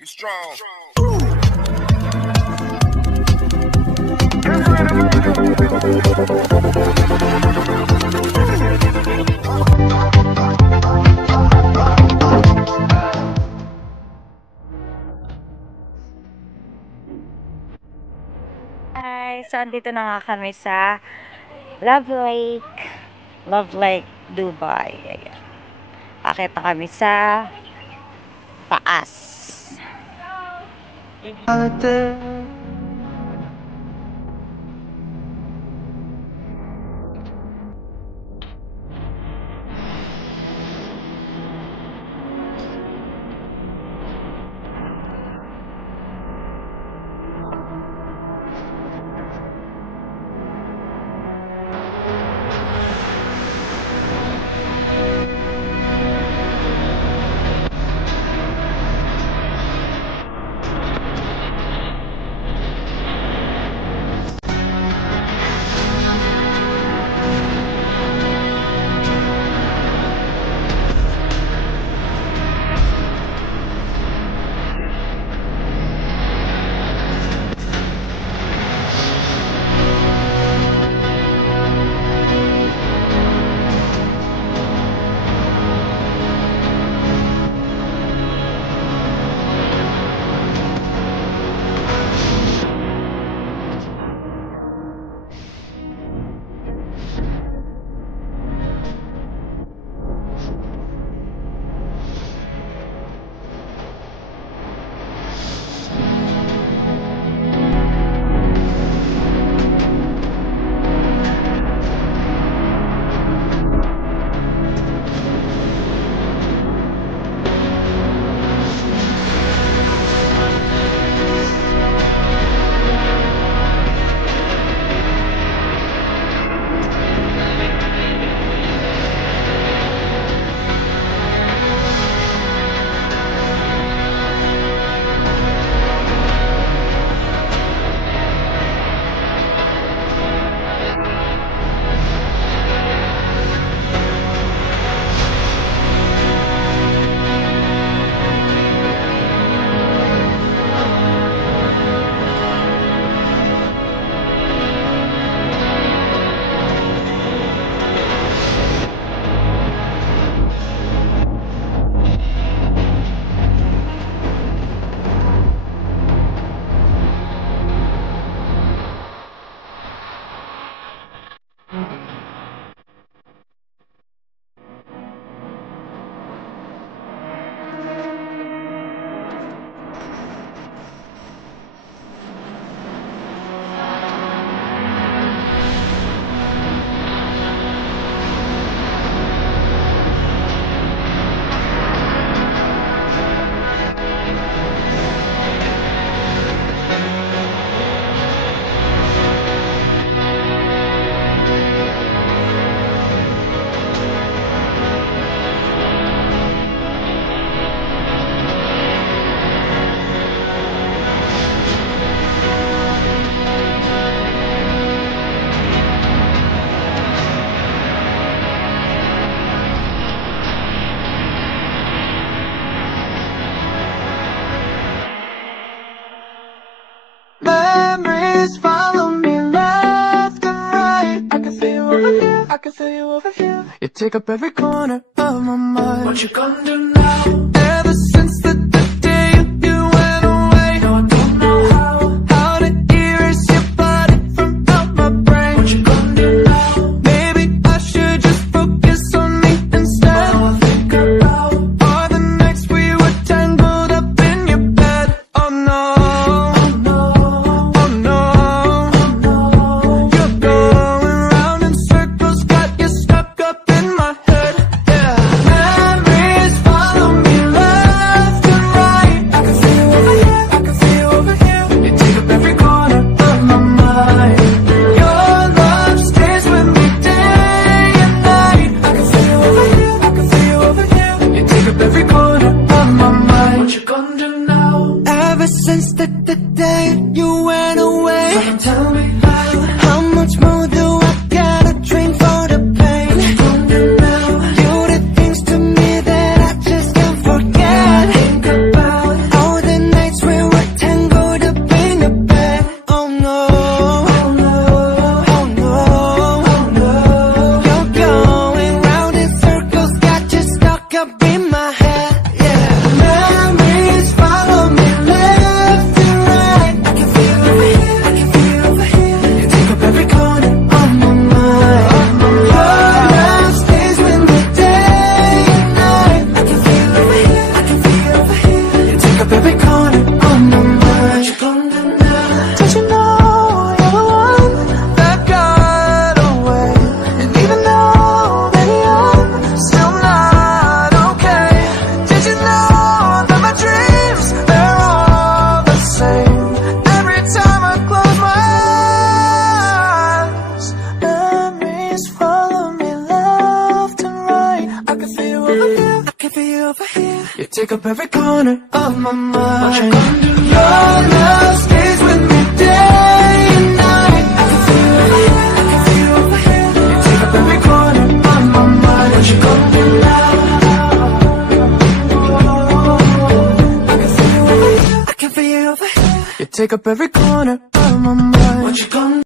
Be strong. Hi! So, andito na nga kami sa Love Lake, Dubai. Ayan. Akit na kami sa taas. Memories follow me left and right. I can feel you over here, I can feel you over here. You take up every corner of my mind. What you gonna do now? Ever since the day you went away, no, I don't know how to erase your body from out my brain. What you gonna do now? Maybe I should just focus on me instead. All I think about are the nights we were tangled up in your bed. Oh no. Since the day you went away, tell me how much more do I gotta drink for the pain? You did things to me that I just can't forget. Think about all the my mind. Your love stays with me day and night. I can feel you over here, I can feel you over here. You take up every corner of my mind. What you gonna do now? I can feel you over here, I can feel you over here. You take up every corner of my mind. What you gonna do?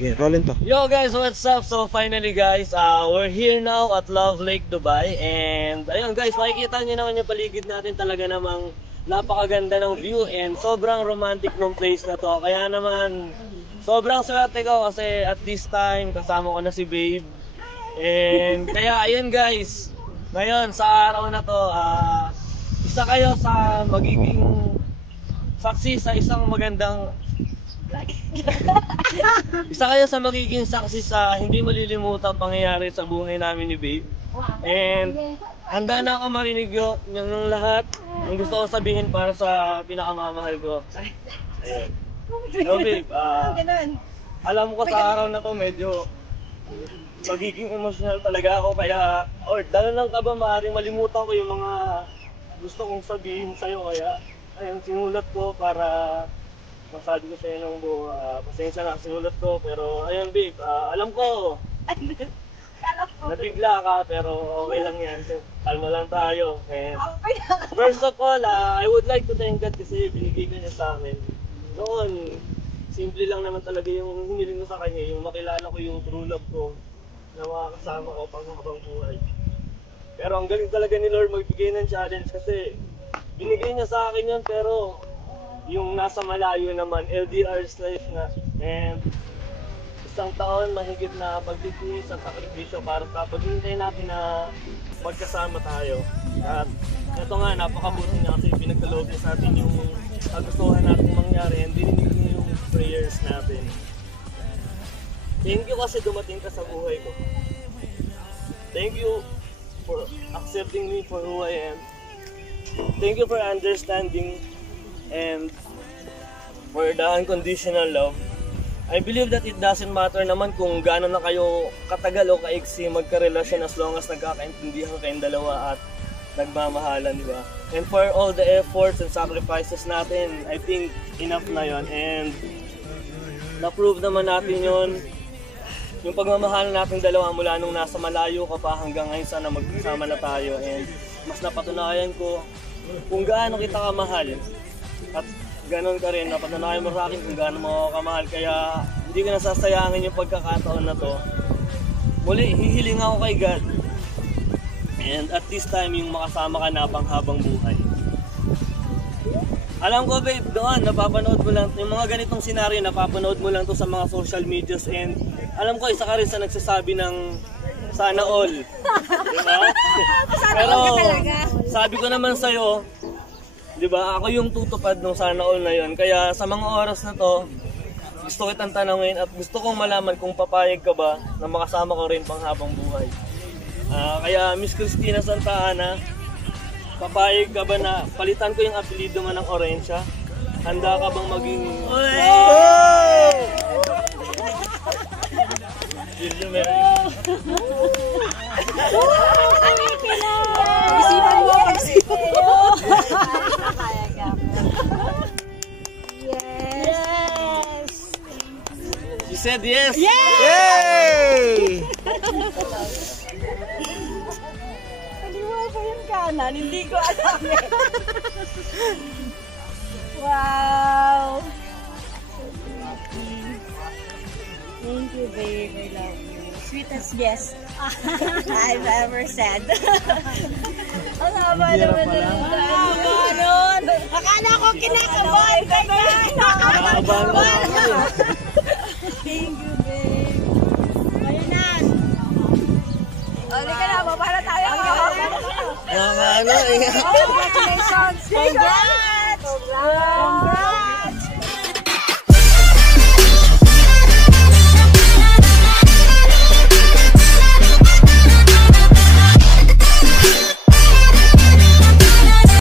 Okay, rolling to. Yo guys, what's up? So finally guys, we're here now at Love Lake, Dubai. And ayun guys, makikita nyo naman yung paligid natin, talaga namang napakaganda ng view and sobrang romantic ng place na to. Kaya naman, sobrang swerte ko kasi at this time, kasama ko na si Babe. And kaya ayun guys, ngayon sa araw na to, isa kayo sa magiging saksi sa isang magandang isa kayo sa magiging saksi sa hindi malilimutang pangyayari sa buhay namin ni Babe. And handa na ako marinig yung lahat ang gusto ko sabihin para sa pinakamamahal ko. Ayun. So Babe, alam ko sa araw na to medyo magiging emotional talaga ako, kaya or dahil lang ka ba maaaring malimutan ko yung mga gusto kong sabihin sa'yo, kaya ayun, sinulat ko para masabi ko sa'yo ng buo. Pasensya na sinulat ko, pero ayun Babe, alam ko nabigla ka, pero okay lang yan. Kalma lang tayo. And first of all, I would like to thank God kasi binigay ka niya sa amin. Noon, simple lang naman talaga yung hiniling ko sa kanya, yung makilala ko yung true love ko na makakasama ko pang habang buhay. Pero ang galing talaga ni Lord magbigay ng challenge kasi binigay niya sa akin yun, pero yung nasa malayo naman, LDR's life na. And isang taon mahigit na pagtitiis at sakripisyo para sa paghintay natin na magkasama tayo. At ito nga, napakabuti niya kasi pinagkaloob niya sa atin yung kagustuhan natin mangyari and dininig niya yung prayers natin. Thank you kasi dumating ka sa buhay ko. Thank you for accepting me for who I am. Thank you for understanding and for the unconditional love. I believe that it doesn't matter naman kung gaano na kayo katagal o kaiksi magkarelasyon as long as nagkakaintindihan kayong dalawa at nagmamahalan, di ba? And for all the efforts and sacrifices natin, I think enough na yon. And na-prove naman natin yon. Yung pagmamahal natin dalawa mula nung nasa malayo ka pa hanggang ngayon sana magkasama na tayo. And mas napatunayan ko kung gaano kita kamahal. At ganon ka rin, napatunayan mo sa akin kung gaano mo kamahal. Kaya hindi ko nasasayangin yung pagkakataon na to. Muli, hihiling ako kay God. And at this time, yung makasama ka na panghabang buhay. Alam ko babe, doon, napapanood mo lang, yung mga ganitong senaryo, napapanood mo lang to sa mga social medias and alam ko, isa ka rin sa nagsasabi ng sana all. Diba? Pero, sabi ko naman sa'yo, diba, ako yung tutupad ng sana all na yun. Kaya sa mga oras na to, gusto kitang tanongin at gusto kong malaman kung papayag ka ba na makasama ko rin panghabang buhay. Kaya Miss Cristina Santa Ana, papayag ka ba na palitan ko yung apelido mo ng Orensia? Handa ka bang maging... Isipan mo, pag-isipan mo. Yes! She said yes! Yay! Kaliwa ko yung kanan, hindi ko alam eh. Wow! Thank you, babe. I love you. Sweetest yes I've ever said. Ang haba naman na nun. Akala ko kinakabahan ka na. Nakakabahan. Thank you, babe. Marinan. Hindi ka na, babala tayo. Ano? Congratulations. Congrats.